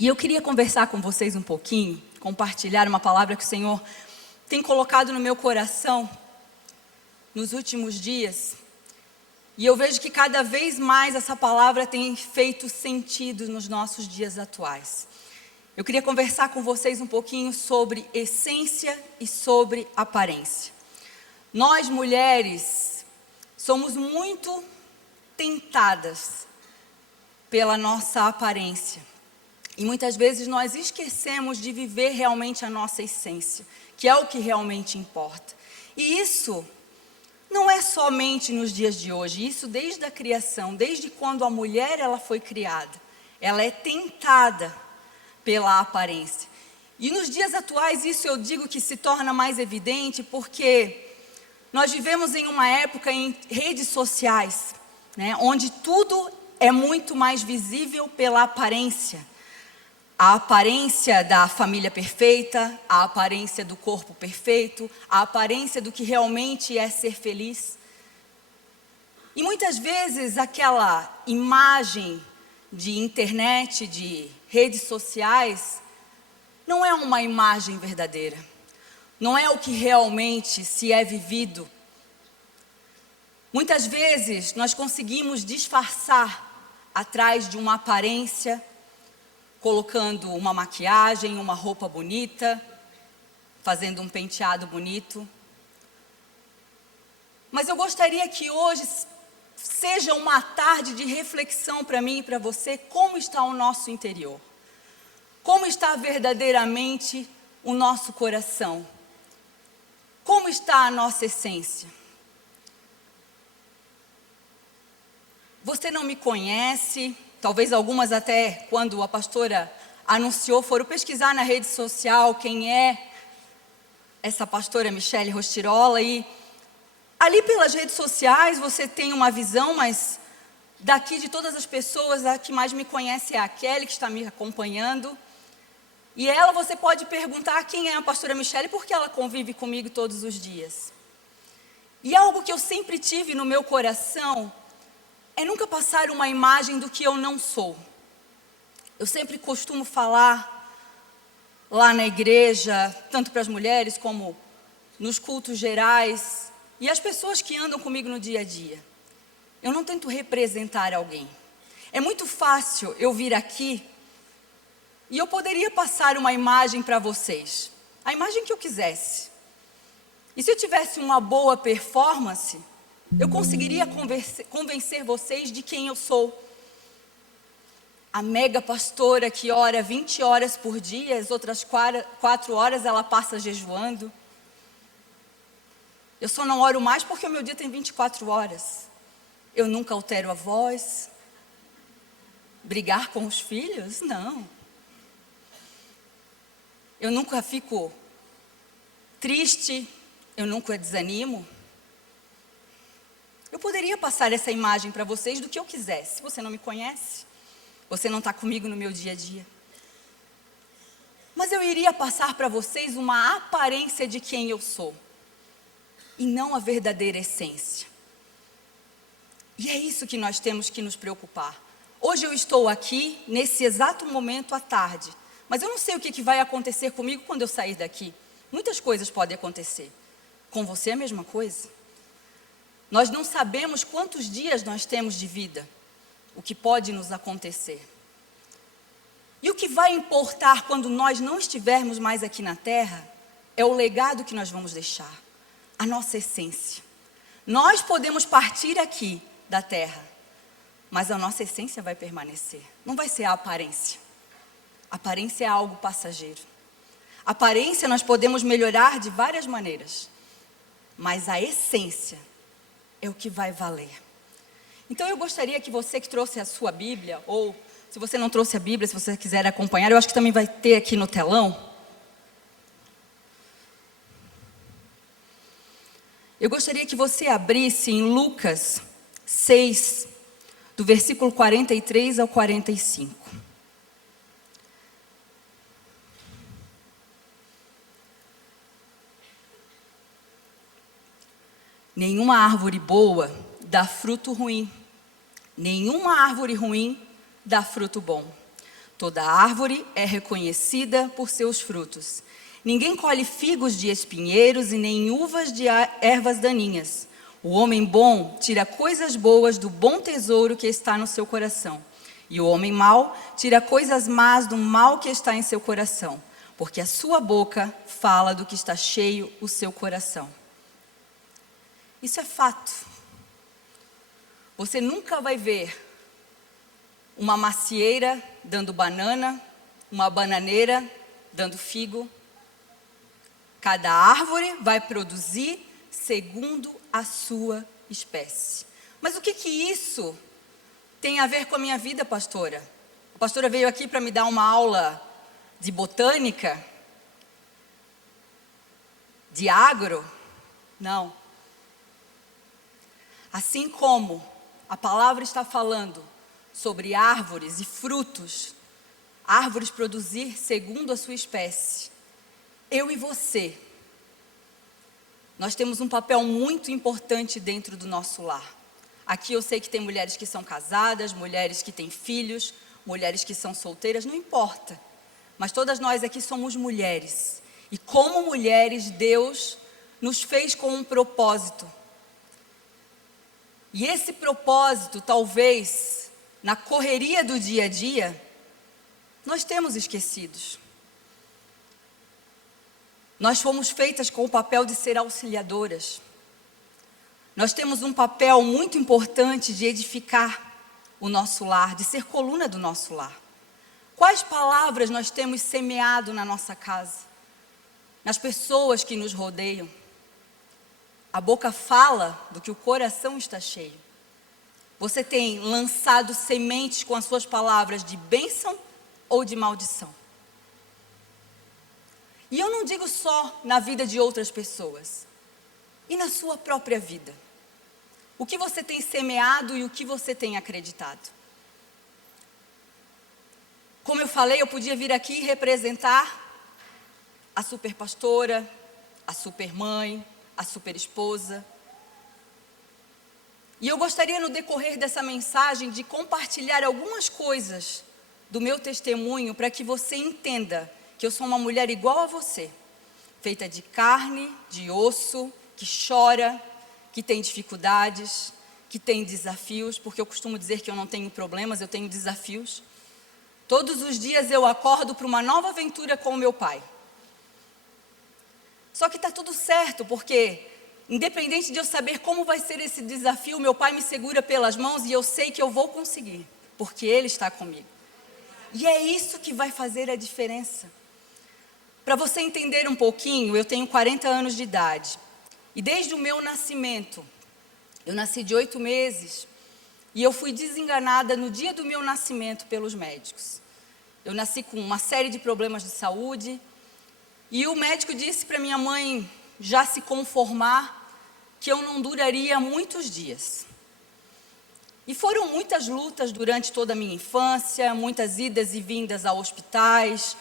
E eu queria conversar com vocês um pouquinho, compartilhar uma palavra que o Senhor tem colocado no meu coração nos últimos dias. E eu vejo que cada vez mais essa palavra tem feito sentido nos nossos dias atuais. Eu queria conversar com vocês um pouquinho sobre essência e sobre aparência. Nós, mulheres, somos muito tentadas pela nossa aparência. E muitas vezes nós esquecemos de viver realmente a nossa essência, que é o que realmente importa. E isso não é somente nos dias de hoje, isso desde a criação, desde quando a mulher ela foi criada. Ela é tentada pela aparência. E nos dias atuais isso eu digo que se torna mais evidente porque nós vivemos em uma época em redes sociais, né, onde tudo é muito mais visível pela aparência. A aparência da família perfeita, a aparência do corpo perfeito, a aparência do que realmente é ser feliz. E muitas vezes aquela imagem de internet, de redes sociais, não é uma imagem verdadeira. Não é o que realmente se é vivido. Muitas vezes nós conseguimos disfarçar atrás de uma aparência, colocando uma maquiagem, uma roupa bonita, fazendo um penteado bonito. Mas eu gostaria que hoje seja uma tarde de reflexão para mim e para você, como está o nosso interior. Como está verdadeiramente o nosso coração. Como está a nossa essência. Você não me conhece. Talvez algumas até, quando a pastora anunciou, foram pesquisar na rede social quem é essa pastora Michele Rostirola. E ali pelas redes sociais você tem uma visão, mas daqui de todas as pessoas, a que mais me conhece é a Kelly, que está me acompanhando. E ela, você pode perguntar quem é a pastora Michele, porque ela convive comigo todos os dias. E algo que eu sempre tive no meu coração é nunca passar uma imagem do que eu não sou. Eu sempre costumo falar lá na igreja, tanto para as mulheres como nos cultos gerais, e as pessoas que andam comigo no dia a dia. Eu não tento representar alguém. É muito fácil eu vir aqui e eu poderia passar uma imagem para vocês, a imagem que eu quisesse. E se eu tivesse uma boa performance, eu conseguiria convencer vocês de quem eu sou. A mega pastora que ora 20 horas por dia, as outras 4 horas ela passa jejuando. Eu só não oro mais porque o meu dia tem 24 horas. Eu nunca altero a voz. Brigar com os filhos? Não. Eu nunca fico triste, eu nunca desanimo. Eu poderia passar essa imagem para vocês do que eu quisesse. Se você não me conhece, você não está comigo no meu dia a dia. Mas eu iria passar para vocês uma aparência de quem eu sou. E não a verdadeira essência. E é isso que nós temos que nos preocupar. Hoje eu estou aqui, nesse exato momento à tarde. Mas eu não sei o que vai acontecer comigo quando eu sair daqui. Muitas coisas podem acontecer. Com você é a mesma coisa. Nós não sabemos quantos dias nós temos de vida, o que pode nos acontecer. E o que vai importar quando nós não estivermos mais aqui na terra, é o legado que nós vamos deixar, a nossa essência. Nós podemos partir aqui da terra, mas a nossa essência vai permanecer, não vai ser a aparência. A aparência é algo passageiro. A aparência nós podemos melhorar de várias maneiras, mas a essência é o que vai valer. Então eu gostaria que você que trouxe a sua Bíblia, ou se você não trouxe a Bíblia, se você quiser acompanhar, eu acho que também vai ter aqui no telão. Eu gostaria que você abrisse em Lucas 6, do versículo 43 ao 45. Nenhuma árvore boa dá fruto ruim. Nenhuma árvore ruim dá fruto bom. Toda árvore é reconhecida por seus frutos. Ninguém colhe figos de espinheiros e nem uvas de ervas daninhas. O homem bom tira coisas boas do bom tesouro que está no seu coração. E o homem mau tira coisas más do mal que está em seu coração. Porque a sua boca fala do que está cheio o seu coração. Isso é fato. Você nunca vai ver uma macieira dando banana, uma bananeira dando figo. Cada árvore vai produzir segundo a sua espécie. Mas o que isso tem a ver com a minha vida, pastora? A pastora veio aqui para me dar uma aula de botânica? De agro? Não. Assim como a palavra está falando sobre árvores e frutos, árvores produzir segundo a sua espécie, eu e você, nós temos um papel muito importante dentro do nosso lar. Aqui eu sei que tem mulheres que são casadas, mulheres que têm filhos, mulheres que são solteiras, não importa. Mas todas nós aqui somos mulheres. E como mulheres, Deus nos fez com um propósito. E esse propósito, talvez, na correria do dia a dia, nós temos esquecidos. Nós fomos feitas com o papel de ser auxiliadoras. Nós temos um papel muito importante de edificar o nosso lar, de ser coluna do nosso lar. Quais palavras nós temos semeado na nossa casa? Nas pessoas que nos rodeiam? A boca fala do que o coração está cheio. Você tem lançado sementes com as suas palavras de bênção ou de maldição? E eu não digo só na vida de outras pessoas, e na sua própria vida. O que você tem semeado e o que você tem acreditado? Como eu falei, eu podia vir aqui representar a super pastora, a super mãe, a super esposa. E eu gostaria no decorrer dessa mensagem de compartilhar algumas coisas do meu testemunho para que você entenda que eu sou uma mulher igual a você, feita de carne, de osso, que chora, que tem dificuldades, que tem desafios, porque eu costumo dizer que eu não tenho problemas, eu tenho desafios. Todos os dias eu acordo para uma nova aventura com o meu pai. Só que está tudo certo, porque independente de eu saber como vai ser esse desafio, meu pai me segura pelas mãos e eu sei que eu vou conseguir, porque ele está comigo. E é isso que vai fazer a diferença. Para você entender um pouquinho, eu tenho 40 anos de idade. E desde o meu nascimento, eu nasci de 8 meses, e eu fui desenganada no dia do meu nascimento pelos médicos. Eu nasci com uma série de problemas de saúde, e o médico disse para minha mãe já se conformar que eu não duraria muitos dias. E foram muitas lutas durante toda a minha infância, muitas idas e vindas a hospitais.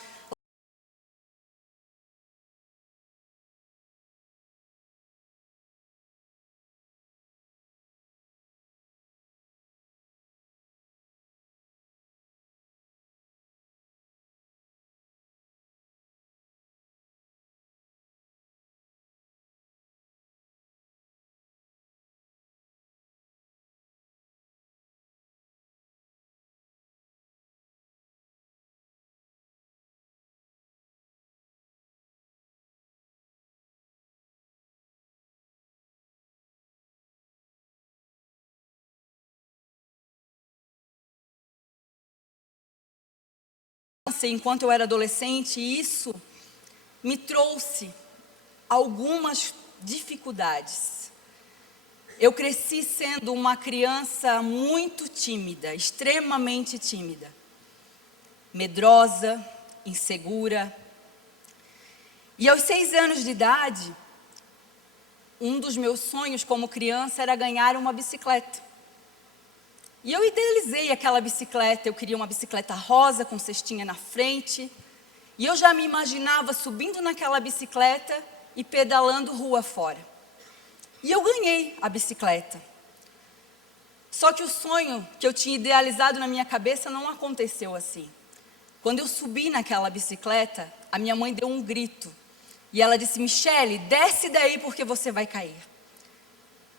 Enquanto eu era adolescente, isso me trouxe algumas dificuldades. Eu cresci sendo uma criança muito tímida, extremamente tímida, medrosa, insegura. E aos 6 anos de idade, um dos meus sonhos como criança era ganhar uma bicicleta. E eu idealizei aquela bicicleta, eu queria uma bicicleta rosa com cestinha na frente. E eu já me imaginava subindo naquela bicicleta e pedalando rua fora. E eu ganhei a bicicleta. Só que o sonho que eu tinha idealizado na minha cabeça não aconteceu assim. Quando eu subi naquela bicicleta, a minha mãe deu um grito. E ela disse: Michele, desce daí porque você vai cair.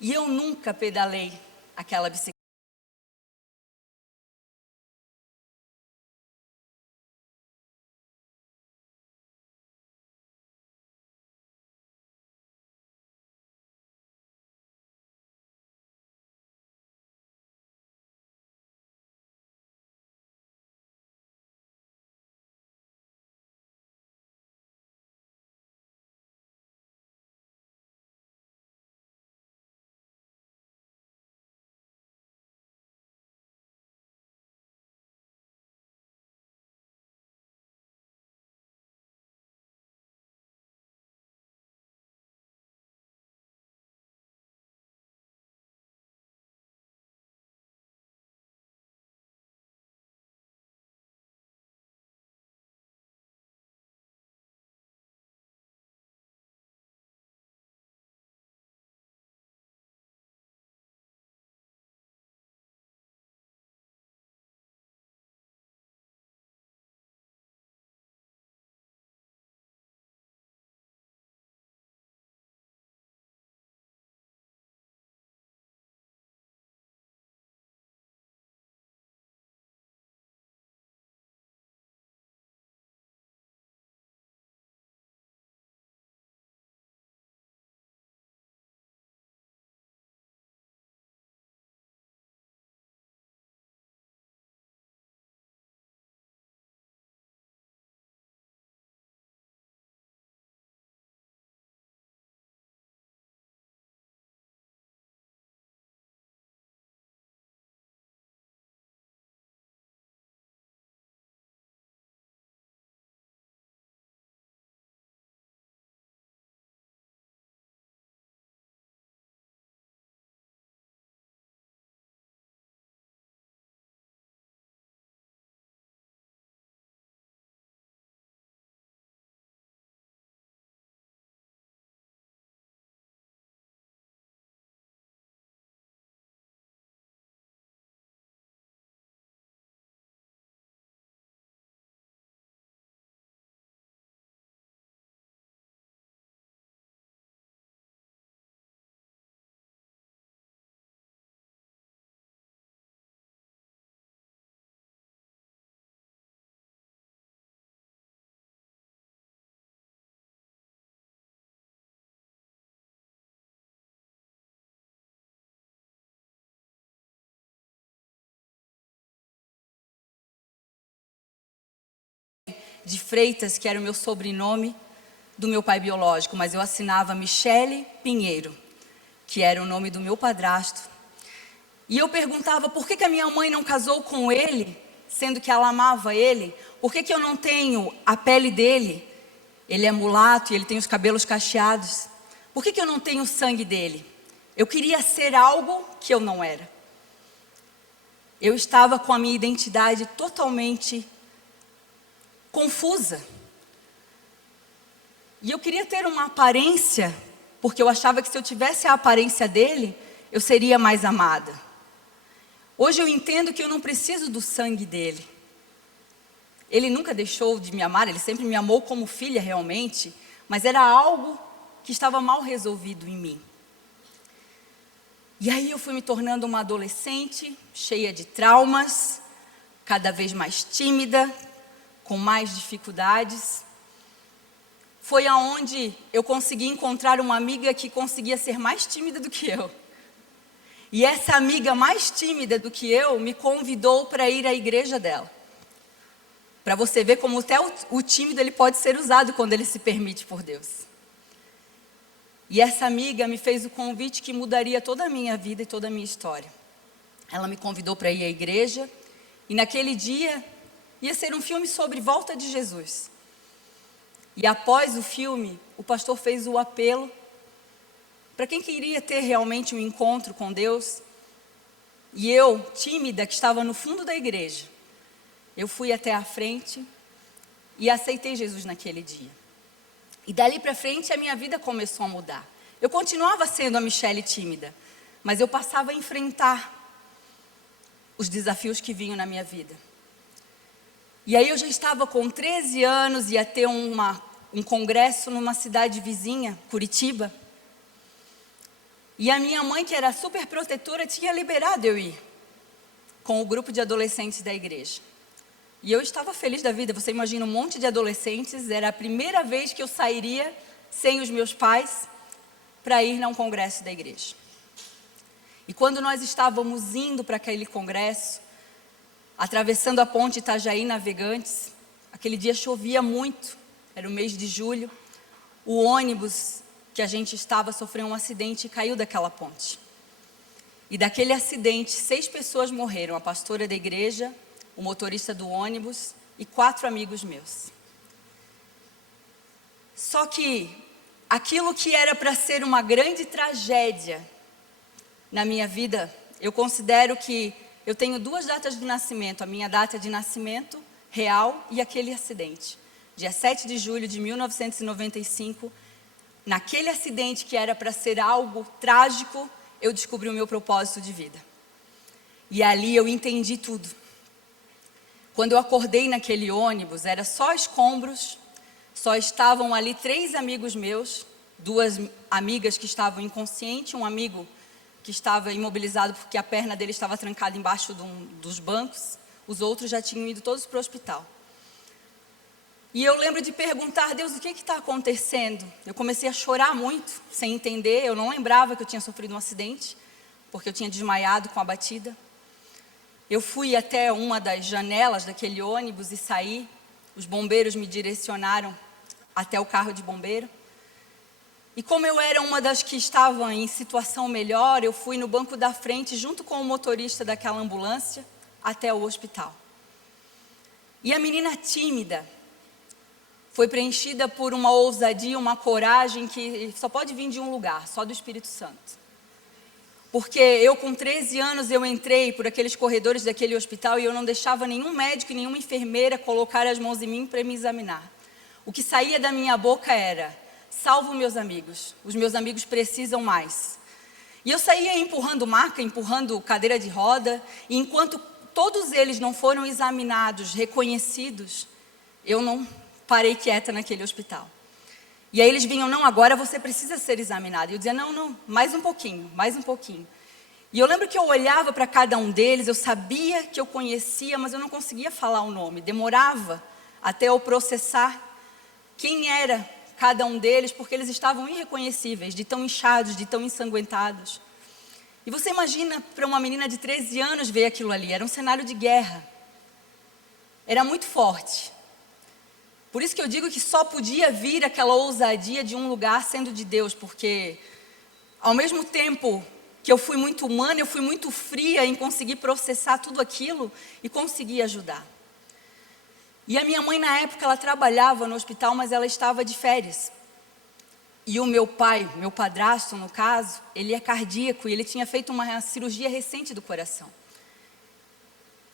E eu nunca pedalei aquela bicicleta. De Freitas, que era o meu sobrenome do meu pai biológico, mas eu assinava Michele Pinheiro, que era o nome do meu padrasto. E eu perguntava por que a minha mãe não casou com ele, sendo que ela amava ele. Por que eu não tenho a pele dele? Ele é mulato e ele tem os cabelos cacheados. Por que eu não tenho o sangue dele? Eu queria ser algo que eu não era. Eu estava com a minha identidade totalmente confusa. E eu queria ter uma aparência, porque eu achava que se eu tivesse a aparência dele, eu seria mais amada. Hoje eu entendo que eu não preciso do sangue dele. Ele nunca deixou de me amar, ele sempre me amou como filha realmente, mas era algo que estava mal resolvido em mim. E aí eu fui me tornando uma adolescente, cheia de traumas, cada vez mais tímida, com mais dificuldades. Foi aonde eu consegui encontrar uma amiga que conseguia ser mais tímida do que eu. E essa amiga mais tímida do que eu me convidou para ir à igreja dela. Para você ver como até o tímido ele pode ser usado quando ele se permite por Deus. E essa amiga me fez o convite que mudaria toda a minha vida e toda a minha história. Ela me convidou para ir à igreja e naquele dia ia ser um filme sobre volta de Jesus. E após o filme, o pastor fez o apelo para quem queria ter realmente um encontro com Deus. E eu, tímida, que estava no fundo da igreja, eu fui até a frente e aceitei Jesus naquele dia. E dali para frente a minha vida começou a mudar. Eu continuava sendo a Michele tímida, mas eu passava a enfrentar os desafios que vinham na minha vida. E aí eu já estava com 13 anos, ia ter um congresso numa cidade vizinha, Curitiba. E a minha mãe, que era super protetora, tinha liberado eu ir com o grupo de adolescentes da igreja. E eu estava feliz da vida. Você imagina um monte de adolescentes, era a primeira vez que eu sairia sem os meus pais para ir num congresso da igreja. E quando nós estávamos indo para aquele congresso, atravessando a ponte Itajaí Navegantes, aquele dia chovia muito, era o mês de julho, o ônibus que a gente estava sofreu um acidente e caiu daquela ponte. E daquele acidente, 6 pessoas morreram, a pastora da igreja, o motorista do ônibus e 4 amigos meus. Só que aquilo que era para ser uma grande tragédia na minha vida, eu considero que eu tenho 2 datas de nascimento, a minha data de nascimento real e aquele acidente. Dia 7 de julho de 1995, naquele acidente que era para ser algo trágico, eu descobri o meu propósito de vida. E ali eu entendi tudo. Quando eu acordei naquele ônibus, era só escombros, só estavam ali 3 amigos meus, 2 amigas que estavam inconscientes, um amigo que estava imobilizado porque a perna dele estava trancada embaixo dos bancos, os outros já tinham ido todos para o hospital. E eu lembro de perguntar, Deus, o que está acontecendo? Eu comecei a chorar muito, sem entender, eu não lembrava que eu tinha sofrido um acidente, porque eu tinha desmaiado com a batida. Eu fui até uma das janelas daquele ônibus e saí, os bombeiros me direcionaram até o carro de bombeiro. E como eu era uma das que estavam em situação melhor, eu fui no banco da frente, junto com o motorista daquela ambulância, até o hospital. E a menina tímida foi preenchida por uma ousadia, uma coragem que só pode vir de um lugar, só do Espírito Santo. Porque eu com 13 anos, eu entrei por aqueles corredores daquele hospital e eu não deixava nenhum médico e nenhuma enfermeira colocar as mãos em mim para me examinar. O que saía da minha boca era: salvo meus amigos, os meus amigos precisam mais. E eu saía empurrando maca, empurrando cadeira de roda, e enquanto todos eles não foram examinados, reconhecidos, eu não parei quieta naquele hospital. E aí eles vinham, não, agora você precisa ser examinado. E eu dizia, não, mais um pouquinho, mais um pouquinho. E eu lembro que eu olhava para cada um deles, eu sabia que eu conhecia, mas eu não conseguia falar o nome. Demorava até eu processar quem era cada um deles, porque eles estavam irreconhecíveis, de tão inchados, de tão ensanguentados. E você imagina para uma menina de 13 anos ver aquilo ali, era um cenário de guerra. Era muito forte. Por isso que eu digo que só podia vir aquela ousadia de um lugar sendo de Deus, porque ao mesmo tempo que eu fui muito humana, eu fui muito fria em conseguir processar tudo aquilo e conseguir ajudar. E a minha mãe na época, ela trabalhava no hospital, mas ela estava de férias. E o meu pai, meu padrasto no caso, ele é cardíaco e ele tinha feito uma cirurgia recente do coração.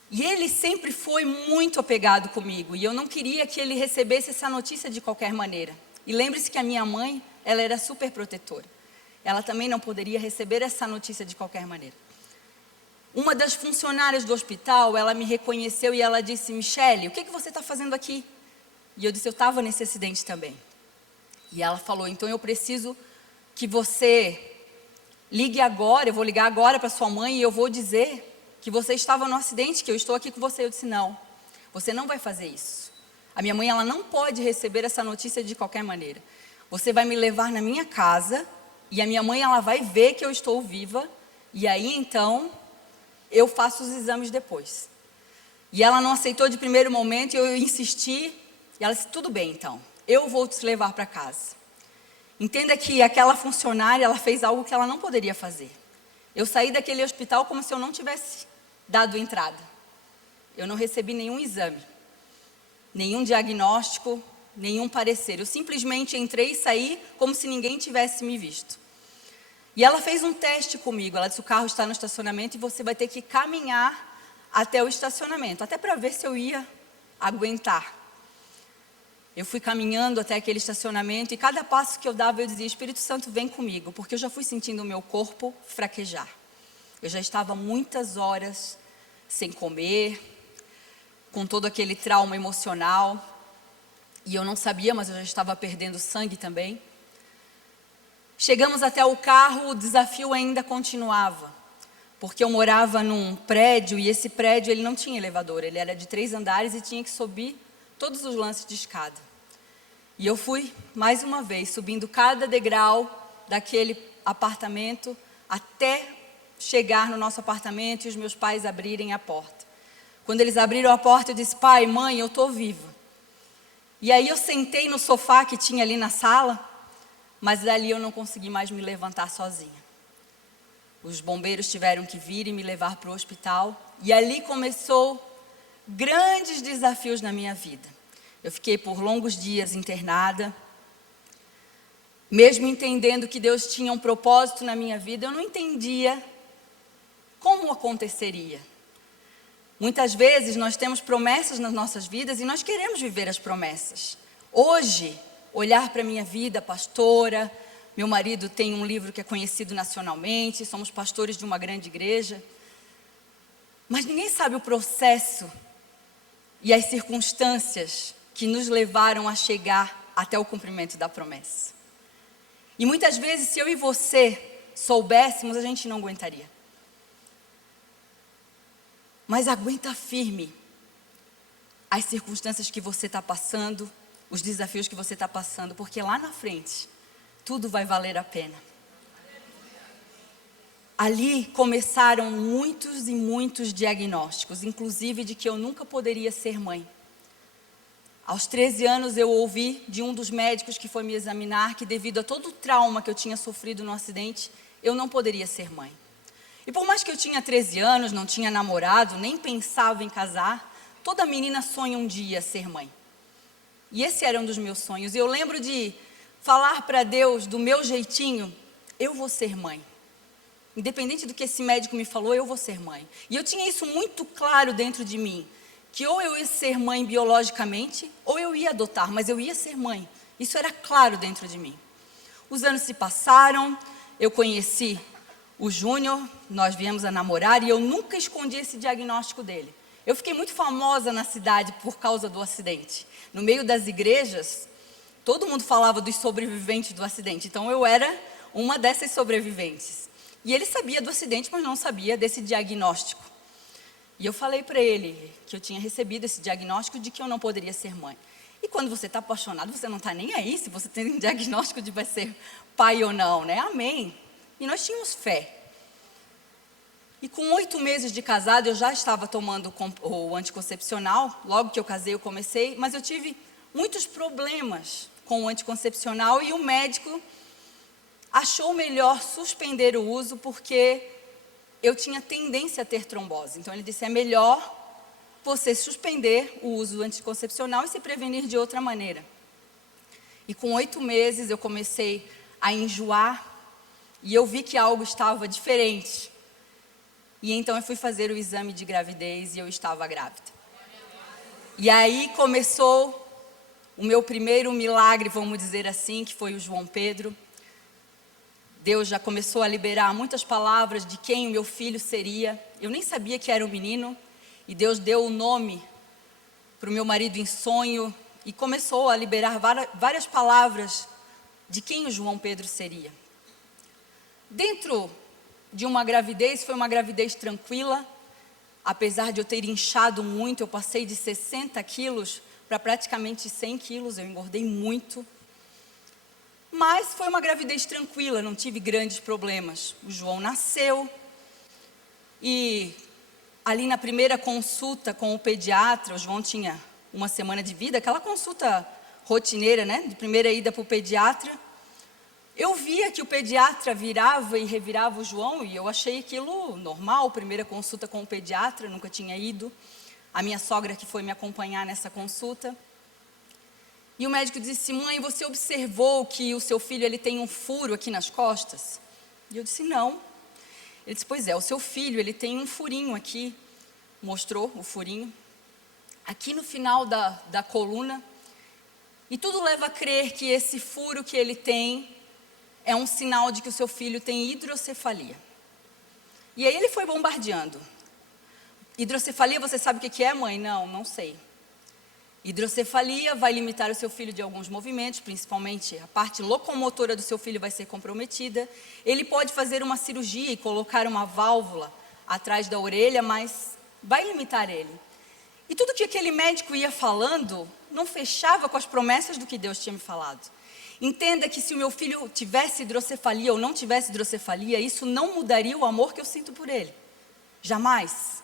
E ele sempre foi muito apegado comigo, e eu não queria que ele recebesse essa notícia de qualquer maneira. E lembre-se que a minha mãe, ela era super protetora. Ela também não poderia receber essa notícia de qualquer maneira. Uma das funcionárias do hospital, ela me reconheceu e ela disse, Michele, o que você está fazendo aqui? E eu disse, eu estava nesse acidente também. E ela falou, então eu preciso que você ligue agora, eu vou ligar agora para sua mãe e eu vou dizer que você estava no acidente, que eu estou aqui com você. Eu disse, não, você não vai fazer isso. A minha mãe, ela não pode receber essa notícia de qualquer maneira. Você vai me levar na minha casa e a minha mãe, ela vai ver que eu estou viva e aí então eu faço os exames depois. E ela não aceitou de primeiro momento e eu insisti e ela disse, tudo bem então, eu vou te levar para casa. Entenda que aquela funcionária, ela fez algo que ela não poderia fazer. Eu saí daquele hospital como se eu não tivesse dado entrada. Eu não recebi nenhum exame, nenhum diagnóstico, nenhum parecer. Eu simplesmente entrei e saí como se ninguém tivesse me visto. E ela fez um teste comigo. Ela disse, o carro está no estacionamento e você vai ter que caminhar até o estacionamento, até para ver se eu ia aguentar. Eu fui caminhando até aquele estacionamento e cada passo que eu dava eu dizia, Espírito Santo, vem comigo, porque eu já fui sentindo o meu corpo fraquejar. Eu já estava muitas horas sem comer, com todo aquele trauma emocional. E eu não sabia, mas eu já estava perdendo sangue também. Chegamos até o carro, o desafio ainda continuava. Porque eu morava num prédio e esse prédio ele não tinha elevador. Ele era de 3 andares e tinha que subir todos os lances de escada. E eu fui, mais uma vez, subindo cada degrau daquele apartamento até chegar no nosso apartamento e os meus pais abrirem a porta. Quando eles abriram a porta, eu disse: pai, mãe, eu estou viva. E aí eu sentei no sofá que tinha ali na sala, mas dali eu não consegui mais me levantar sozinha. Os bombeiros tiveram que vir e me levar para o hospital. E ali começou grandes desafios na minha vida. Eu fiquei por longos dias internada. Mesmo entendendo que Deus tinha um propósito na minha vida, eu não entendia como aconteceria. Muitas vezes nós temos promessas nas nossas vidas e nós queremos viver as promessas. Hoje, olhar para a minha vida, pastora, meu marido tem um livro que é conhecido nacionalmente, somos pastores de uma grande igreja, mas ninguém sabe o processo e as circunstâncias que nos levaram a chegar até o cumprimento da promessa. E muitas vezes, se eu e você soubéssemos, a gente não aguentaria. Mas aguenta firme as circunstâncias que você está passando, os desafios que você está passando, porque lá na frente, tudo vai valer a pena. Ali começaram muitos e muitos diagnósticos, inclusive de que eu nunca poderia ser mãe. Aos 13 anos eu ouvi de um dos médicos que foi me examinar que devido a todo o trauma que eu tinha sofrido no acidente, eu não poderia ser mãe. E por mais que eu tinha 13 anos, não tinha namorado, nem pensava em casar, toda menina sonha um dia ser mãe. E esse era um dos meus sonhos. E eu lembro de falar para Deus do meu jeitinho: eu vou ser mãe. Independente do que esse médico me falou, eu vou ser mãe. E eu tinha isso muito claro dentro de mim, que ou eu ia ser mãe biologicamente, ou eu ia adotar, mas eu ia ser mãe. Isso era claro dentro de mim. Os anos se passaram, eu conheci o Júnior, nós viemos a namorar e eu nunca escondi esse diagnóstico dele. Eu fiquei muito famosa na cidade por causa do acidente. No meio das igrejas, todo mundo falava dos sobreviventes do acidente. Então eu era uma dessas sobreviventes. E ele sabia do acidente, mas não sabia desse diagnóstico. E eu falei para ele que eu tinha recebido esse diagnóstico de que eu não poderia ser mãe. E quando você está apaixonado, você não está nem aí se você tem um diagnóstico de vai ser pai ou não, né? Amém. E nós tínhamos fé. E com 8 meses de casado, eu já estava tomando o anticoncepcional. Logo que eu casei, eu comecei. Mas eu tive muitos problemas com o anticoncepcional. E o médico achou melhor suspender o uso, porque eu tinha tendência a ter trombose. Então ele disse: é melhor você suspender o uso do anticoncepcional e se prevenir de outra maneira. E com 8 meses, eu comecei a enjoar. E eu vi que algo estava diferente. E então eu fui fazer o exame de gravidez e eu estava grávida. E aí começou o meu primeiro milagre, vamos dizer assim, que foi o João Pedro. Deus já começou a liberar muitas palavras de quem o meu filho seria. Eu nem sabia que era um menino. E Deus deu o nome para o meu marido em sonho. E começou a liberar várias palavras de quem o João Pedro seria. Dentro de uma gravidez, foi uma gravidez tranquila, apesar de eu ter inchado muito. Eu passei de 60 quilos para praticamente 100 quilos, eu engordei muito. Mas foi uma gravidez tranquila, não tive grandes problemas. O João nasceu e ali na primeira consulta com o pediatra, o João tinha 1 semana de vida, aquela consulta rotineira, né, de primeira ida para o pediatra. Eu via que o pediatra virava e revirava o João e eu achei aquilo normal, primeira consulta com o pediatra, nunca tinha ido. A minha sogra que foi me acompanhar nessa consulta. E o médico disse: mãe, você observou que o seu filho ele tem um furo aqui nas costas? E eu disse: não. Ele disse: pois é, o seu filho ele tem um furinho aqui. Mostrou o furinho. Aqui no final da coluna. E tudo leva a crer que esse furo que ele tem é um sinal de que o seu filho tem hidrocefalia. E aí ele foi bombardeando. Hidrocefalia, você sabe o que é, mãe? Não, não sei. Hidrocefalia vai limitar o seu filho de alguns movimentos, principalmente a parte locomotora do seu filho vai ser comprometida. Ele pode fazer uma cirurgia e colocar uma válvula atrás da orelha, mas vai limitar ele. E tudo que aquele médico ia falando não fechava com as promessas do que Deus tinha me falado. Entenda que se o meu filho tivesse hidrocefalia ou não tivesse hidrocefalia, isso não mudaria o amor que eu sinto por ele. Jamais.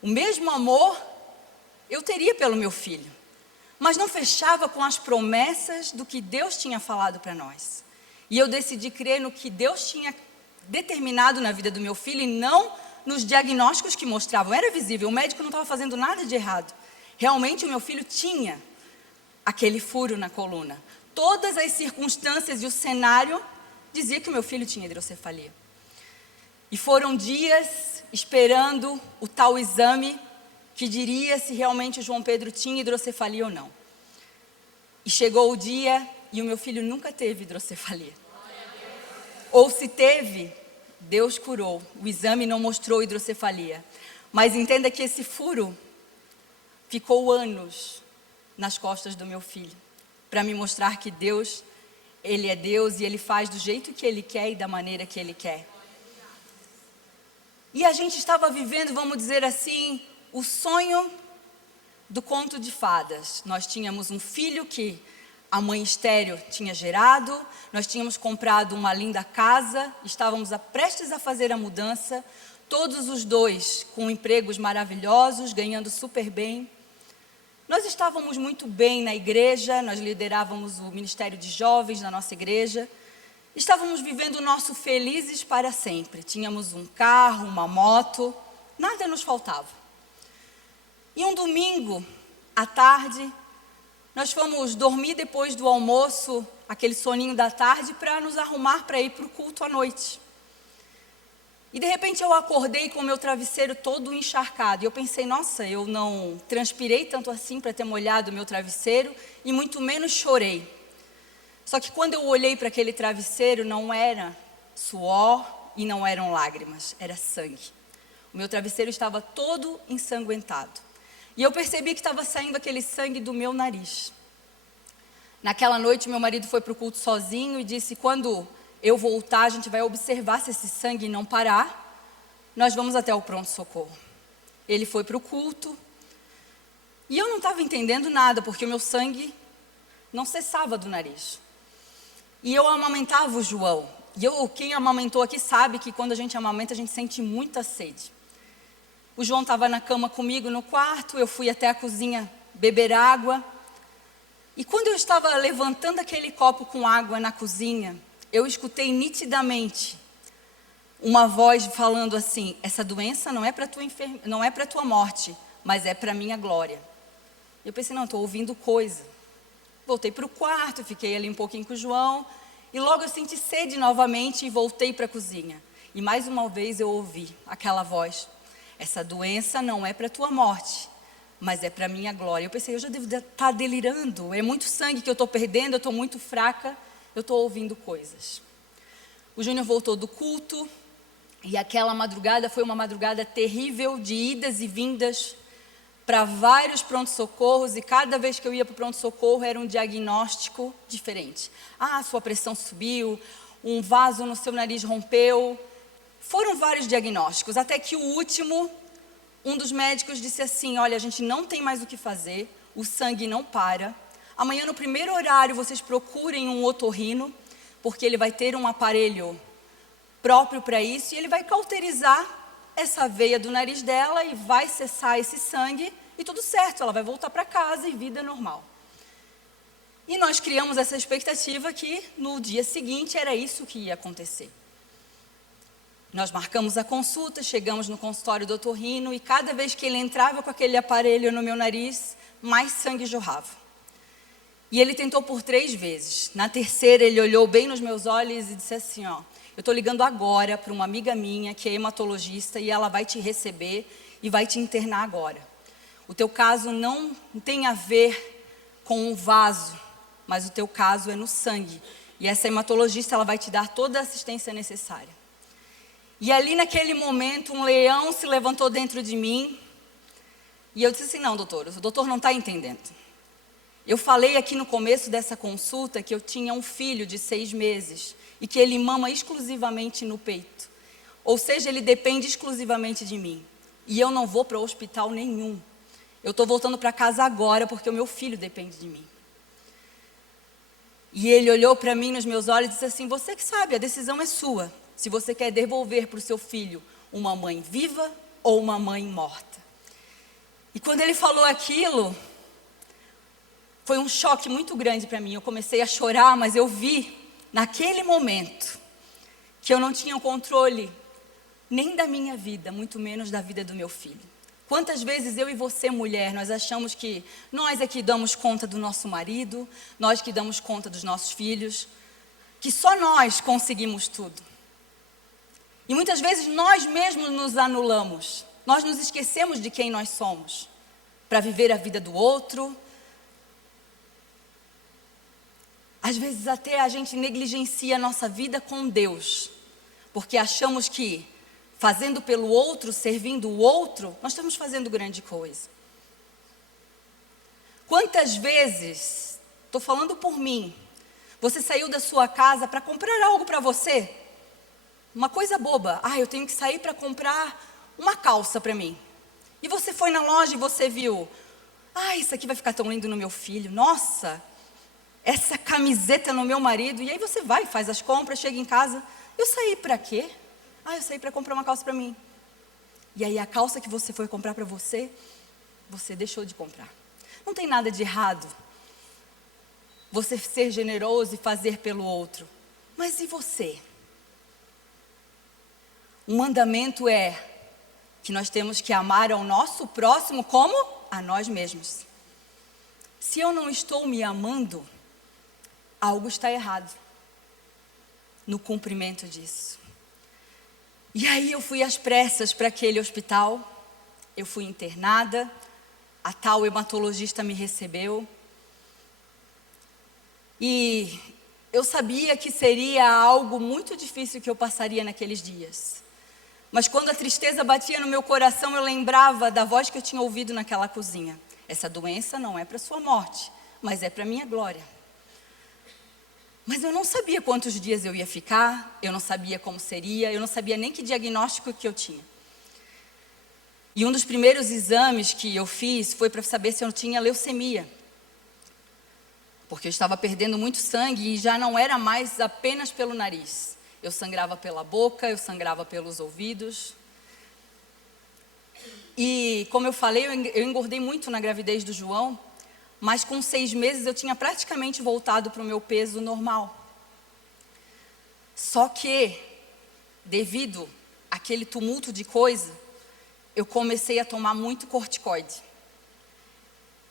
O mesmo amor eu teria pelo meu filho. Mas não fechava com as promessas do que Deus tinha falado para nós. E eu decidi crer no que Deus tinha determinado na vida do meu filho e não nos diagnósticos que mostravam. Era visível, o médico não estava fazendo nada de errado. Realmente o meu filho tinha aquele furo na coluna. Todas as circunstâncias e o cenário dizia que o meu filho tinha hidrocefalia. E foram dias esperando o tal exame que diria se realmente o João Pedro tinha hidrocefalia ou não. E chegou o dia e o meu filho nunca teve hidrocefalia. Ou se teve, Deus curou. O exame não mostrou hidrocefalia. Mas entenda que esse furo ficou anos nas costas do meu filho, para me mostrar que Deus, Ele é Deus e Ele faz do jeito que Ele quer e da maneira que Ele quer. E a gente estava vivendo, vamos dizer assim, o sonho do conto de fadas. Nós tínhamos um filho que a mãe estéril tinha gerado, nós tínhamos comprado uma linda casa, estávamos prestes a fazer a mudança, todos os dois com empregos maravilhosos, ganhando super bem. Nós estávamos muito bem na igreja, nós liderávamos o ministério de jovens na nossa igreja, estávamos vivendo o nosso felizes para sempre, tínhamos um carro, uma moto, nada nos faltava. E um domingo, à tarde, nós fomos dormir depois do almoço, aquele soninho da tarde, para nos arrumar para ir para o culto à noite. E de repente eu acordei com o meu travesseiro todo encharcado. E eu pensei, nossa, eu não transpirei tanto assim para ter molhado o meu travesseiro, e muito menos chorei. Só que quando eu olhei para aquele travesseiro, não era suor e não eram lágrimas, era sangue. O meu travesseiro estava todo ensanguentado. E eu percebi que estava saindo aquele sangue do meu nariz. Naquela noite, meu marido foi para o culto sozinho e disse, quando eu voltar, a gente vai observar se esse sangue não parar, nós vamos até o pronto-socorro. Ele foi para o culto, e eu não estava entendendo nada, porque o meu sangue não cessava do nariz. E eu amamentava o João. E quem amamentou aqui sabe que quando a gente amamenta, a gente sente muita sede. O João estava na cama comigo no quarto, eu fui até a cozinha beber água. E quando eu estava levantando aquele copo com água na cozinha, eu escutei nitidamente uma voz falando assim, essa doença não é para tua morte, mas é para a minha glória. Eu pensei, não, estou ouvindo coisa. Voltei para o quarto, fiquei ali um pouquinho com o João, e logo eu senti sede novamente e voltei para a cozinha. E mais uma vez eu ouvi aquela voz, essa doença não é para a tua morte, mas é para a minha glória. Eu pensei, eu já devo estar delirando, é muito sangue que eu estou perdendo, eu estou muito fraca, eu estou ouvindo coisas. O Júnior voltou do culto, e aquela madrugada foi uma madrugada terrível, de idas e vindas, para vários pronto-socorros, e cada vez que eu ia para o pronto-socorro era um diagnóstico diferente. Ah, sua pressão subiu, um vaso no seu nariz rompeu. Foram vários diagnósticos, até que o último, um dos médicos disse assim, olha, a gente não tem mais o que fazer, o sangue não para. Amanhã no primeiro horário vocês procurem um otorrino, porque ele vai ter um aparelho próprio para isso, e ele vai cauterizar essa veia do nariz dela e vai cessar esse sangue e tudo certo, ela vai voltar para casa e vida normal. E nós criamos essa expectativa que no dia seguinte era isso que ia acontecer. Nós marcamos a consulta, chegamos no consultório do otorrino e cada vez que ele entrava com aquele aparelho no meu nariz, mais sangue jorrava. E ele tentou por 3 vezes. Na terceira ele olhou bem nos meus olhos e disse assim, ó, eu estou ligando agora para uma amiga minha que é hematologista e ela vai te receber e vai te internar agora. O teu caso não tem a ver com um vaso, mas o teu caso é no sangue. E essa hematologista ela vai te dar toda a assistência necessária. E ali naquele momento um leão se levantou dentro de mim E eu disse assim, não, doutor, o doutor não está entendendo. Eu falei aqui no começo dessa consulta que eu tinha um filho de 6 meses e que ele mama exclusivamente no peito. Ou seja, ele depende exclusivamente de mim. E eu não vou para o hospital nenhum. Eu estou voltando para casa agora porque o meu filho depende de mim. E ele olhou para mim nos meus olhos e disse assim, você que sabe, a decisão é sua. Se você quer devolver para o seu filho uma mãe viva ou uma mãe morta. E quando ele falou aquilo, foi um choque muito grande para mim. Eu comecei a chorar, mas eu vi naquele momento que eu não tinha o controle nem da minha vida, muito menos da vida do meu filho. Quantas vezes eu e você, mulher, nós achamos que nós é que damos conta do nosso marido, nós que damos conta dos nossos filhos, que só nós conseguimos tudo. E muitas vezes nós mesmos nos anulamos, nós nos esquecemos de quem nós somos, para viver a vida do outro. Às vezes até a gente negligencia a nossa vida com Deus, porque achamos que fazendo pelo outro, servindo o outro, nós estamos fazendo grande coisa. Quantas vezes, estou falando por mim, você saiu da sua casa para comprar algo para você? Uma coisa boba, eu tenho que sair para comprar uma calça para mim. E você foi na loja e você viu, isso aqui vai ficar tão lindo no meu filho, nossa, essa camiseta no meu marido. E aí você vai, faz as compras, chega em casa, eu saí para quê? Eu saí para comprar uma calça para mim. E aí a calça que você foi comprar para você, você deixou de comprar. Não tem nada de errado você ser generoso e fazer pelo outro. Mas e você? O mandamento é que nós temos que amar ao nosso próximo como a nós mesmos. Se eu não estou me amando, algo está errado no cumprimento disso. E aí eu fui às pressas para aquele hospital, eu fui internada, a tal hematologista me recebeu. E eu sabia que seria algo muito difícil que eu passaria naqueles dias. Mas quando a tristeza batia no meu coração, eu lembrava da voz que eu tinha ouvido naquela cozinha. Essa doença não é para sua morte, mas é para minha glória. Mas eu não sabia quantos dias eu ia ficar, eu não sabia como seria, eu não sabia nem que diagnóstico que eu tinha. E um dos primeiros exames que eu fiz foi para saber se eu tinha leucemia. Porque eu estava perdendo muito sangue e já não era mais apenas pelo nariz. Eu sangrava pela boca, eu sangrava pelos ouvidos. E como eu falei, eu engordei muito na gravidez do João. Mas com 6 meses eu tinha praticamente voltado para o meu peso normal. Só que, devido àquele tumulto de coisa, eu comecei a tomar muito corticoide.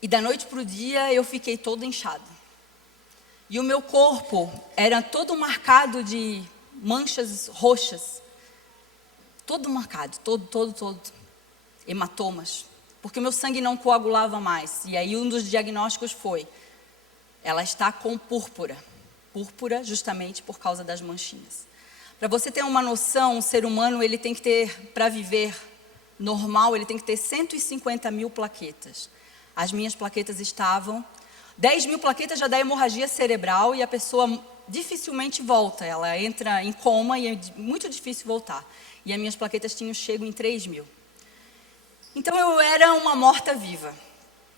E da noite para o dia eu fiquei toda inchada. E o meu corpo era todo marcado de manchas roxas. Todo marcado, todo. Hematomas. Porque o meu sangue não coagulava mais. E aí um dos diagnósticos foi, ela está com púrpura. Púrpura justamente por causa das manchinhas. Para você ter uma noção, um ser humano, ele tem que ter, para viver normal, ele tem que ter 150 mil plaquetas. As minhas plaquetas estavam, 10 mil plaquetas já dá hemorragia cerebral e a pessoa dificilmente volta. Ela entra em coma e é muito difícil voltar. E as minhas plaquetas tinham chego em 3 mil. Então eu era uma morta-viva.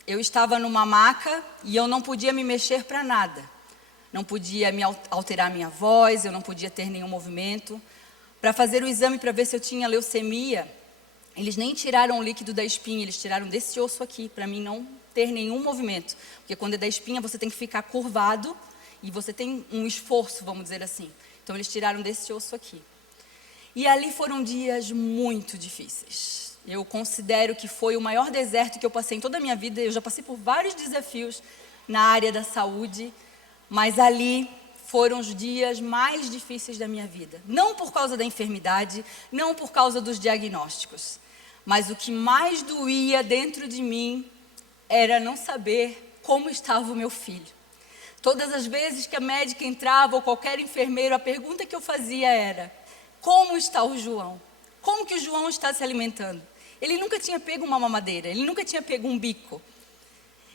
Eu estava numa maca e eu não podia me mexer para nada. Não podia me alterar minha voz, eu não podia ter nenhum movimento. Para fazer o exame para ver se eu tinha leucemia, eles nem tiraram o líquido da espinha, eles tiraram desse osso aqui, para mim não ter nenhum movimento. Porque quando é da espinha você tem que ficar curvado e você tem um esforço, vamos dizer assim. Então eles tiraram desse osso aqui. E ali foram dias muito difíceis. Eu considero que foi o maior deserto que eu passei em toda a minha vida. Eu já passei por vários desafios na área da saúde, mas ali foram os dias mais difíceis da minha vida. Não por causa da enfermidade, não por causa dos diagnósticos, mas o que mais doía dentro de mim era não saber como estava o meu filho. Todas as vezes que a médica entrava ou qualquer enfermeiro, a pergunta que eu fazia era: como está o João? Como que o João está se alimentando? ele nunca tinha pego uma mamadeira, ele nunca tinha pego um bico.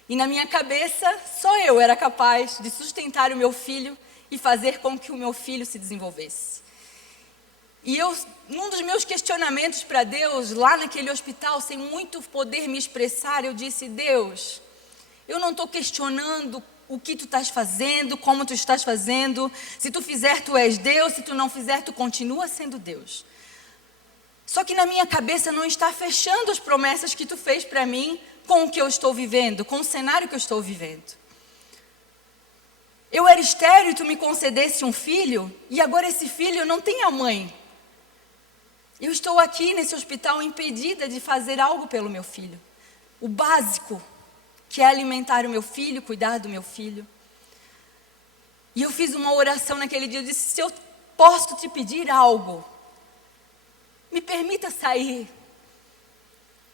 E na minha cabeça, só eu era capaz de sustentar o meu filho e fazer com que o meu filho se desenvolvesse. E num dos meus questionamentos para Deus, lá naquele hospital, sem muito poder me expressar, eu disse: Deus, eu não estou questionando o que tu estás fazendo, como tu estás fazendo. Se tu fizer, tu és Deus. Se tu não fizer, tu continua sendo Deus. Só que na minha cabeça não está fechando as promessas que tu fez para mim com o que eu estou vivendo, com o cenário que eu estou vivendo. Eu era estéril e tu me concedesse um filho, e agora esse filho não tem a mãe. Eu estou aqui nesse hospital impedida de fazer algo pelo meu filho. O básico, que é alimentar o meu filho, cuidar do meu filho. E eu fiz uma oração naquele dia, eu disse: se eu posso te pedir algo, me permita sair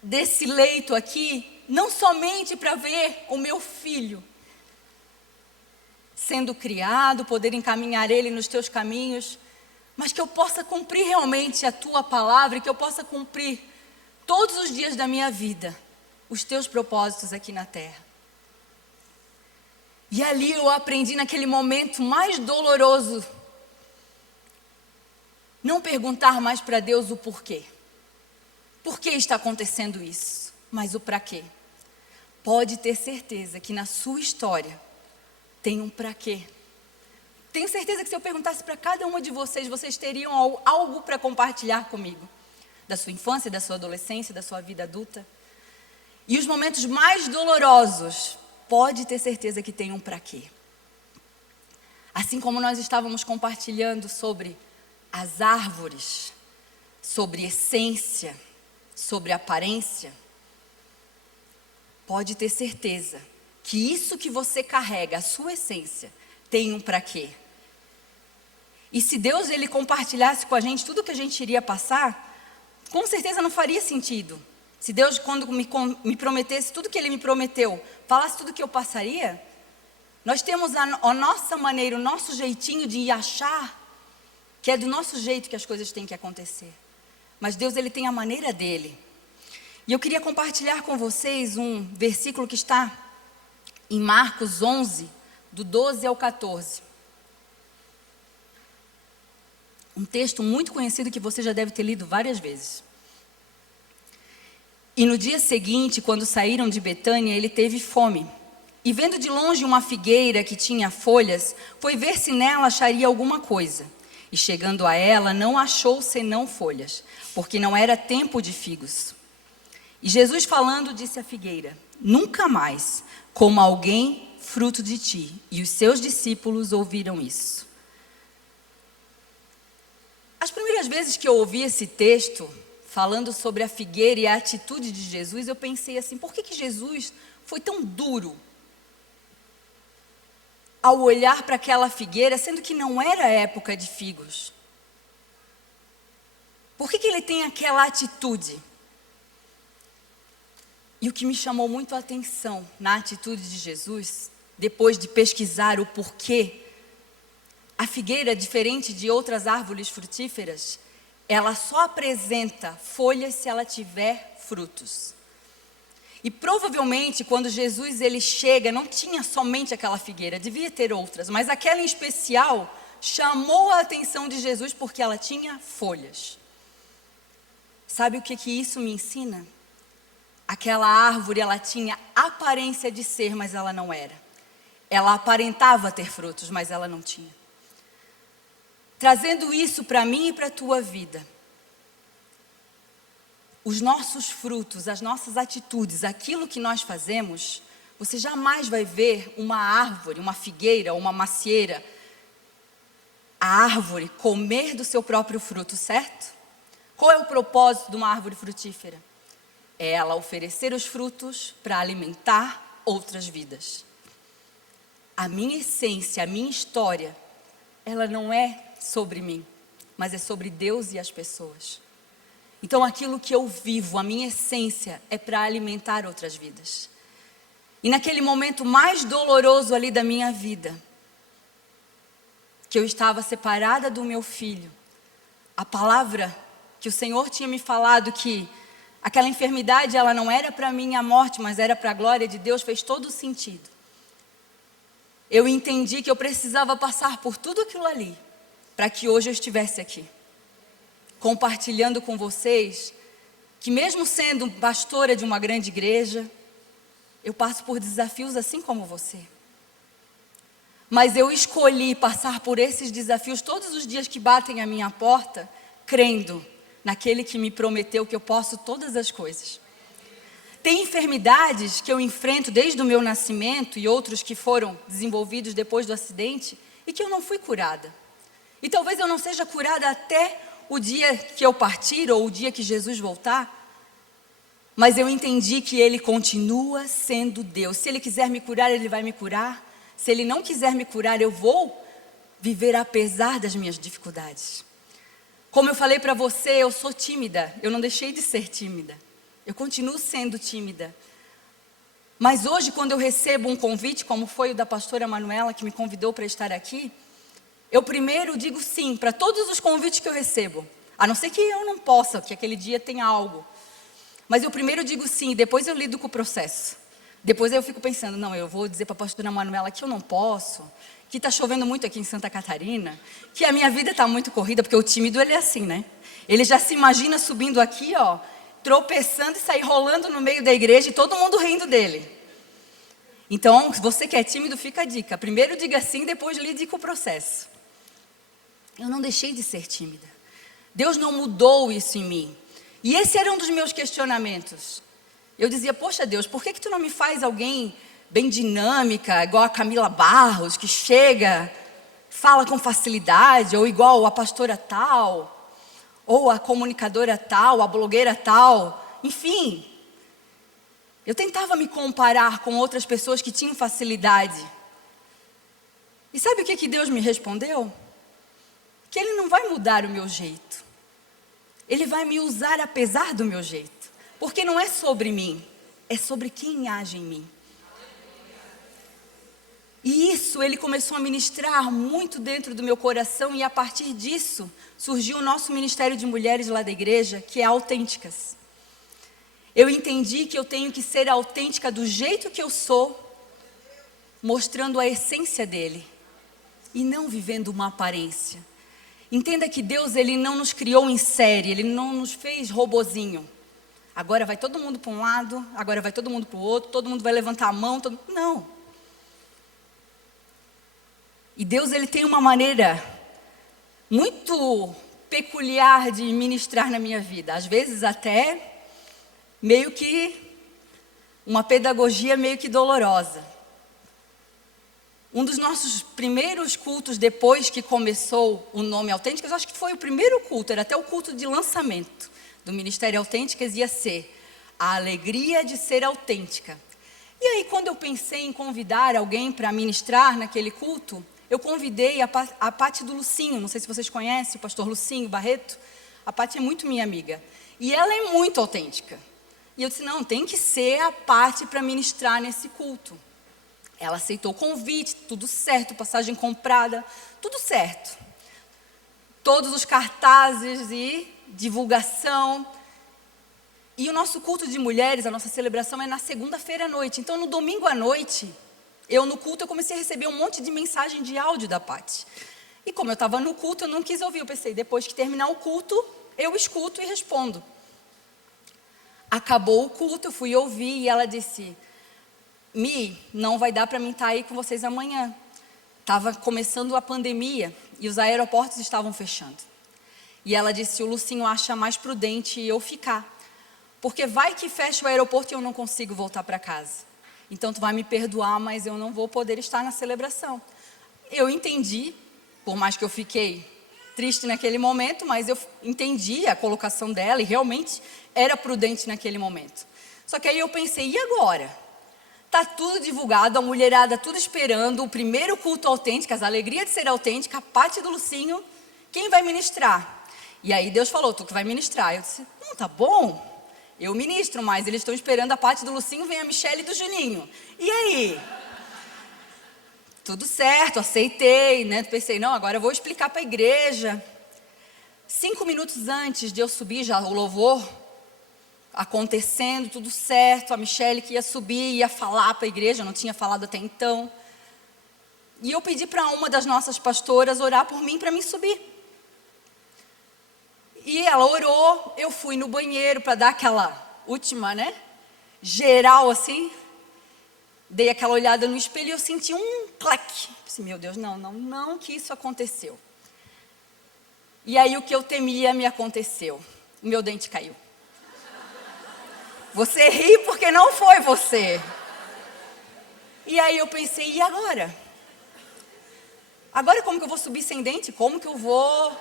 desse leito aqui, não somente para ver o meu filho sendo criado, poder encaminhar ele nos teus caminhos, mas que eu possa cumprir realmente a tua palavra, e que eu possa cumprir todos os dias da minha vida os teus propósitos aqui na terra. E ali eu aprendi, naquele momento mais doloroso, não perguntar mais para Deus o porquê. Por que está acontecendo isso? Mas o para quê. Pode ter certeza que na sua história tem um para quê. Tenho certeza que se eu perguntasse para cada uma de vocês, vocês teriam algo para compartilhar comigo. Da sua infância, da sua adolescência, da sua vida adulta. E os momentos mais dolorosos, pode ter certeza que tem um para quê. Assim como nós estávamos compartilhando sobre as árvores, sobre essência, sobre aparência, pode ter certeza que isso que você carrega, a sua essência, tem um para quê. E se Deus ele compartilhasse com a gente tudo que a gente iria passar, com certeza não faria sentido. Se Deus, quando me prometesse tudo que Ele me prometeu, falasse tudo que eu passaria, nós temos a nossa maneira, o nosso jeitinho de achar que é do nosso jeito que as coisas têm que acontecer. Mas Deus, Ele tem a maneira dEle. E eu queria compartilhar com vocês um versículo que está em Marcos 11, do 12 ao 14. Um texto muito conhecido que você já deve ter lido várias vezes. E no dia seguinte, quando saíram de Betânia, ele teve fome. E vendo de longe uma figueira que tinha folhas, foi ver se nela acharia alguma coisa. E chegando a ela, não achou senão folhas, porque não era tempo de figos. E Jesus falando disse à figueira: nunca mais coma alguém fruto de ti. E os seus discípulos ouviram isso. As primeiras vezes que eu ouvi esse texto, falando sobre a figueira e a atitude de Jesus, eu pensei assim: por que Jesus foi tão duro ao olhar para aquela figueira, sendo que não era época de figos? Por que ele tem aquela atitude? E o que me chamou muito a atenção na atitude de Jesus, depois de pesquisar o porquê, a figueira, diferente de outras árvores frutíferas, ela só apresenta folhas se ela tiver frutos. E provavelmente quando Jesus ele chega, não tinha somente aquela figueira, devia ter outras, mas aquela em especial chamou a atenção de Jesus porque ela tinha folhas. Sabe o que isso me ensina? Aquela árvore, ela tinha aparência de ser, mas ela não era. Ela aparentava ter frutos, mas ela não tinha. Trazendo isso para mim e para a tua vida. Os nossos frutos, as nossas atitudes, aquilo que nós fazemos, você jamais vai ver uma árvore, uma figueira, uma macieira, a árvore comer do seu próprio fruto, certo? Qual é o propósito de uma árvore frutífera? É ela oferecer os frutos para alimentar outras vidas. A minha essência, a minha história, ela não é sobre mim, mas é sobre Deus e as pessoas. Então aquilo que eu vivo, a minha essência, é para alimentar outras vidas. E naquele momento mais doloroso ali da minha vida, que eu estava separada do meu filho, a palavra que o Senhor tinha me falado que aquela enfermidade, ela não era para minha morte, mas era para a glória de Deus, fez todo sentido. Eu entendi que eu precisava passar por tudo aquilo ali, para que hoje eu estivesse aqui, compartilhando com vocês, que mesmo sendo pastora de uma grande igreja, eu passo por desafios assim como você. Mas eu escolhi passar por esses desafios todos os dias que batem à minha porta, crendo naquele que me prometeu que eu posso todas as coisas. Tem enfermidades que eu enfrento desde o meu nascimento e outros que foram desenvolvidos depois do acidente e que eu não fui curada. E talvez eu não seja curada até o dia que eu partir ou o dia que Jesus voltar, mas eu entendi que Ele continua sendo Deus. Se Ele quiser me curar, Ele vai me curar. Se Ele não quiser me curar, eu vou viver apesar das minhas dificuldades. Como eu falei para você, eu sou tímida, eu não deixei de ser tímida. Eu continuo sendo tímida. Mas hoje, quando eu recebo um convite, como foi o da pastora Manuela, que me convidou para estar aqui, eu primeiro digo sim para todos os convites que eu recebo. A não ser que eu não possa, que aquele dia tenha algo. Mas eu primeiro digo sim, e depois eu lido com o processo. Depois eu fico pensando, não, eu vou dizer para a pastora Manuela que eu não posso, que está chovendo muito aqui em Santa Catarina, que a minha vida está muito corrida, porque o tímido ele é assim, né? Ele já se imagina subindo aqui, ó, tropeçando e sair rolando no meio da igreja e todo mundo rindo dele. Então, se você que é tímido, fica a dica. Primeiro diga sim, depois lide com o processo. Eu não deixei de ser tímida. Deus não mudou isso em mim. E esse era um dos meus questionamentos. Eu dizia, poxa Deus, por que tu não me faz alguém bem dinâmica, igual a Camila Barros, que chega, fala com facilidade, ou igual a pastora tal, ou a comunicadora tal, a blogueira tal, enfim. Eu tentava me comparar com outras pessoas que tinham facilidade. E sabe o que Deus me respondeu? Que Ele não vai mudar o meu jeito. Ele vai me usar apesar do meu jeito. Porque não é sobre mim, é sobre quem age em mim. E isso Ele começou a ministrar muito dentro do meu coração, e a partir disso surgiu o nosso ministério de mulheres lá da igreja, que é Autênticas. Eu entendi que eu tenho que ser autêntica do jeito que eu sou, mostrando a essência dEle, e não vivendo uma aparência. Entenda que Deus, Ele não nos criou em série, Ele não nos fez robozinho. Agora vai todo mundo para um lado, agora vai todo mundo para o outro, todo mundo vai levantar a mão, não. E Deus, Ele tem uma maneira muito peculiar de ministrar na minha vida. Às vezes até meio que uma pedagogia meio que dolorosa. Um dos nossos primeiros cultos, depois que começou o nome Autênticas, acho que foi o primeiro culto, era até o culto de lançamento do Ministério Autênticas, ia ser a alegria de ser autêntica. E aí, quando eu pensei em convidar alguém para ministrar naquele culto, eu convidei a Pati do Lucinho, não sei se vocês conhecem o pastor Lucinho Barreto. A Pati é muito minha amiga, e ela é muito autêntica. E eu disse, não, tem que ser a Pati para ministrar nesse culto. Ela aceitou o convite, tudo certo, passagem comprada, tudo certo. Todos os cartazes e divulgação. E o nosso culto de mulheres, a nossa celebração é na segunda-feira à noite. Então, no domingo à noite, no culto, eu comecei a receber um monte de mensagem de áudio da Pati. E como eu estava no culto, eu não quis ouvir. Eu pensei, depois que terminar o culto, eu escuto e respondo. Acabou o culto, eu fui ouvir e ela disse, Mi, não vai dar para mim estar aí com vocês amanhã. Estava começando a pandemia e os aeroportos estavam fechando. E ela disse, o Lucinho acha mais prudente eu ficar. Porque vai que fecha o aeroporto e eu não consigo voltar para casa. Então tu vai me perdoar, mas eu não vou poder estar na celebração. Eu entendi, por mais que eu fiquei triste naquele momento, mas eu entendi a colocação dela e realmente era prudente naquele momento. Só que aí eu pensei, e agora? Está tudo divulgado, a mulherada tudo esperando, o primeiro culto Autênticas, a alegria de ser autêntica, a Pati do Lucinho, quem vai ministrar? E aí Deus falou, tu que vai ministrar. Eu disse, não, tá bom, eu ministro, mas eles estão esperando a Pati do Lucinho, vem a Michele do Juninho. E aí? Tudo certo, aceitei, né? Pensei, não, agora eu vou explicar para a igreja. 5 minutos antes de eu subir já o louvor, acontecendo, tudo certo, a Michele que ia subir, ia falar para a igreja, eu não tinha falado até então. E eu pedi para uma das nossas pastoras orar por mim, para mim subir. E ela orou, eu fui no banheiro para dar aquela última, geral assim. Dei aquela olhada no espelho e eu senti um claque. Pensei, meu Deus, não que isso aconteceu. E aí o que eu temia me aconteceu. O meu dente caiu. Você ri porque não foi você. E aí eu pensei, e agora? Agora como que eu vou subir sem dente? Como que eu vou...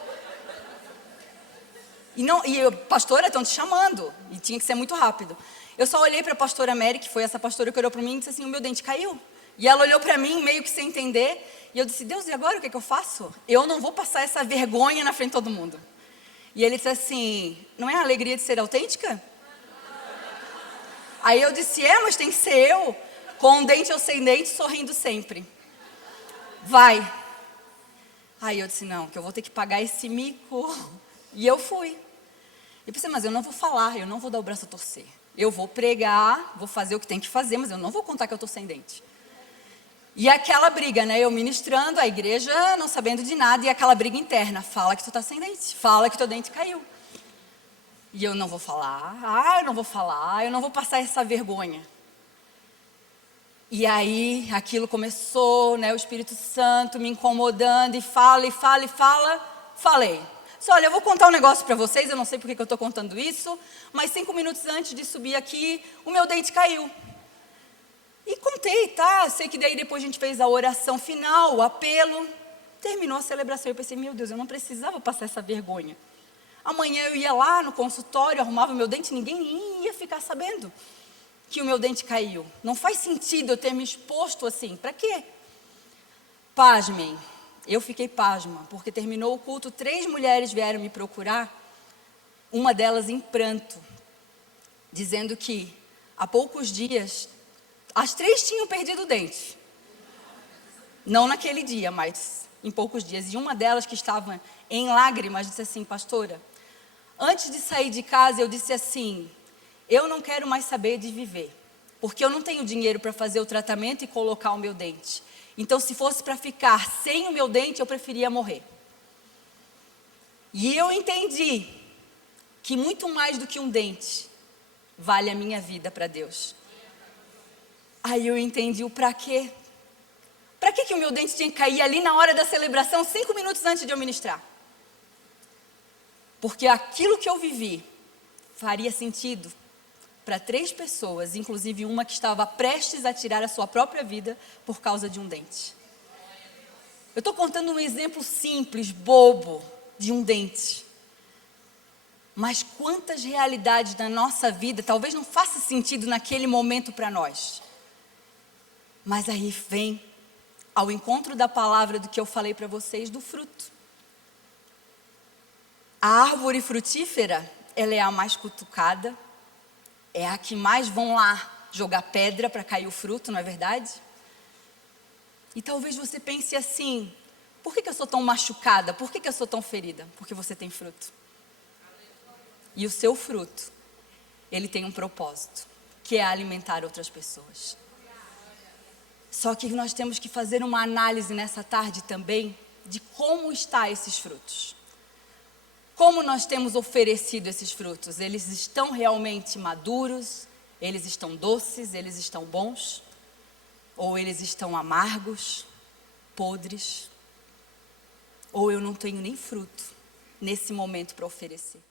Pastora, estão te chamando. E tinha que ser muito rápido. Eu só olhei para a pastora Mary, que foi essa pastora que olhou para mim e disse assim, o meu dente caiu. E ela olhou para mim meio que sem entender. E eu disse, Deus, e agora o que eu faço? Eu não vou passar essa vergonha na frente de todo mundo. E ele disse assim, não é a alegria de ser autêntica? Aí eu disse, mas tem que ser eu, com dente ou sem dente, sorrindo sempre. Vai. Aí eu disse, não, que eu vou ter que pagar esse mico. E eu fui. Eu pensei, mas eu não vou falar, eu não vou dar o braço a torcer. Eu vou pregar, vou fazer o que tem que fazer, mas eu não vou contar que eu estou sem dente. E aquela briga, eu ministrando, a igreja não sabendo de nada, e aquela briga interna, fala que tu está sem dente, fala que teu dente caiu. E eu não vou falar, eu não vou passar essa vergonha. E aí, aquilo começou, o Espírito Santo me incomodando, e fala, falei. Disse, olha, eu vou contar um negócio para vocês, eu não sei porque que eu estou contando isso, mas 5 minutos antes de subir aqui, o meu dente caiu. E contei, tá? Sei que daí depois a gente fez a oração final, o apelo, terminou a celebração. Eu pensei, meu Deus, eu não precisava passar essa vergonha. Amanhã eu ia lá no consultório, arrumava o meu dente, ninguém ia ficar sabendo que o meu dente caiu. Não faz sentido eu ter me exposto assim, para quê? Pasmem, eu fiquei pasma, porque terminou o culto, 3 mulheres vieram me procurar, uma delas em pranto, dizendo que há poucos dias, as 3 tinham perdido o dente. Não naquele dia, mas em poucos dias. E uma delas que estava em lágrimas disse assim, pastora, antes de sair de casa eu disse assim, eu não quero mais saber de viver, porque eu não tenho dinheiro para fazer o tratamento e colocar o meu dente. Então se fosse para ficar sem o meu dente, eu preferia morrer. E eu entendi que muito mais do que um dente, vale a minha vida para Deus. Aí eu entendi o para quê. Para que o meu dente tinha que cair ali na hora da celebração, 5 minutos antes de eu ministrar? Porque aquilo que eu vivi faria sentido para 3 pessoas, inclusive uma que estava prestes a tirar a sua própria vida por causa de um dente. Eu estou contando um exemplo simples, bobo, de um dente. Mas quantas realidades da nossa vida talvez não faça sentido naquele momento para nós. Mas aí vem ao encontro da palavra do que eu falei para vocês do fruto. A árvore frutífera, ela é a mais cutucada, é a que mais vão lá jogar pedra para cair o fruto, não é verdade? E talvez você pense assim, por que eu sou tão machucada? Por que eu sou tão ferida? Porque você tem fruto. E o seu fruto, ele tem um propósito, que é alimentar outras pessoas. Só que nós temos que fazer uma análise nessa tarde também, de como estão esses frutos. Como nós temos oferecido esses frutos? Eles estão realmente maduros? Eles estão doces? Eles estão bons? Ou eles estão amargos, podres? Ou eu não tenho nem fruto nesse momento para oferecer?